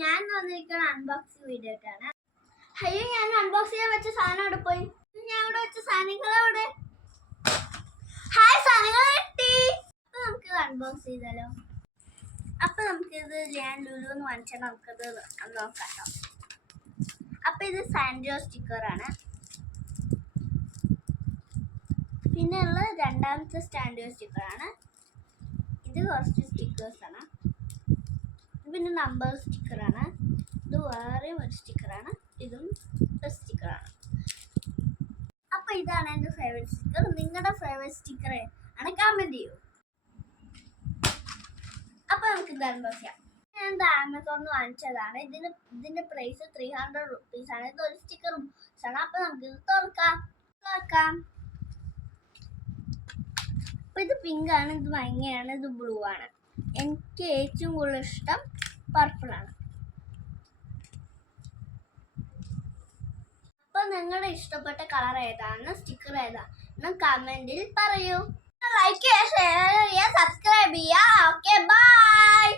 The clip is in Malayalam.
ഞാൻ വന്നിരിക്കുന്ന അൺബോക്സിംഗ് വീഡിയോ ആണ്. അയ്യോ, ഞാൻ അൺബോക്സ് ചെയ്യാൻ വെച്ച സാധനം അവിടെ പോയി. ഞാൻ ഇവിടെ വെച്ച സാധനങ്ങളവിടെ. ഹായ്, സാധനങ്ങൾ കിട്ടി. അപ്പൊ നമുക്ക് അൺബോക്സ് ചെയ്താലോ? അപ്പൊ നമുക്കിത് ഞാൻ ലുലുന്ന് വാങ്ങിച്ചാൽ നമുക്കത് നോക്കാം. അപ്പൊ ഇത് സാൻഡോ സ്റ്റിക്കറാണ്. പിന്നെ ഉള്ള രണ്ടാമത്തെ സാൻഡോ സ്റ്റിക്കറാണ്. ഇത് കുറച്ച് സ്റ്റിക്കേഴ്സാണ്. പിന്നെ നമ്പർ സ്റ്റിക്കറാണ്. ഇത് വേറെയും ഒരു സ്റ്റിക്കറാണ്. ഇതും ഒരു സ്റ്റിക്കറാണ്. അപ്പോൾ ഇതാണ് എൻ്റെ ഫേവറേറ്റ് സ്റ്റിക്കർ. നിങ്ങളുടെ ഫേവറേറ്റ് സ്റ്റിക്കർ ആണ് കമൻറ്റ് ചെയ്യൂ. അപ്പോൾ നമുക്ക് ഇത് അൺബോക്സ് ചെയ്യാം. ഞാൻ ഇത് ആമസോണിൽ നിന്ന് വാങ്ങിച്ചതാണ്. ഇതിൻ്റെ പ്രൈസ് 300 റുപ്പീസാണ്. ഇതൊരു സ്റ്റിക്കർ ആണ്. അപ്പോൾ നമുക്കിത് തുറക്കാം. അപ്പോൾ ഇത് പിങ്കാണ്, ഇത് മഞ്ഞയാണ്, ഇത് ബ്ലൂ ആണ്. എനിക്ക് ഏറ്റവും കൂടുതൽ ഇഷ്ടം പർപ്പിളാണ്. അപ്പോൾ നിങ്ങളുടെ ഇഷ്ടപ്പെട്ട കളർ ഏതാണ്, സ്റ്റിക്കർ ഏതാണ് കമൻറ്റിൽ പറയൂ. ലൈക്ക് ചെയ്യുക, ഷെയർ ചെയ്യുക, സബ്സ്ക്രൈബ് ചെയ്യുക. Okay, by.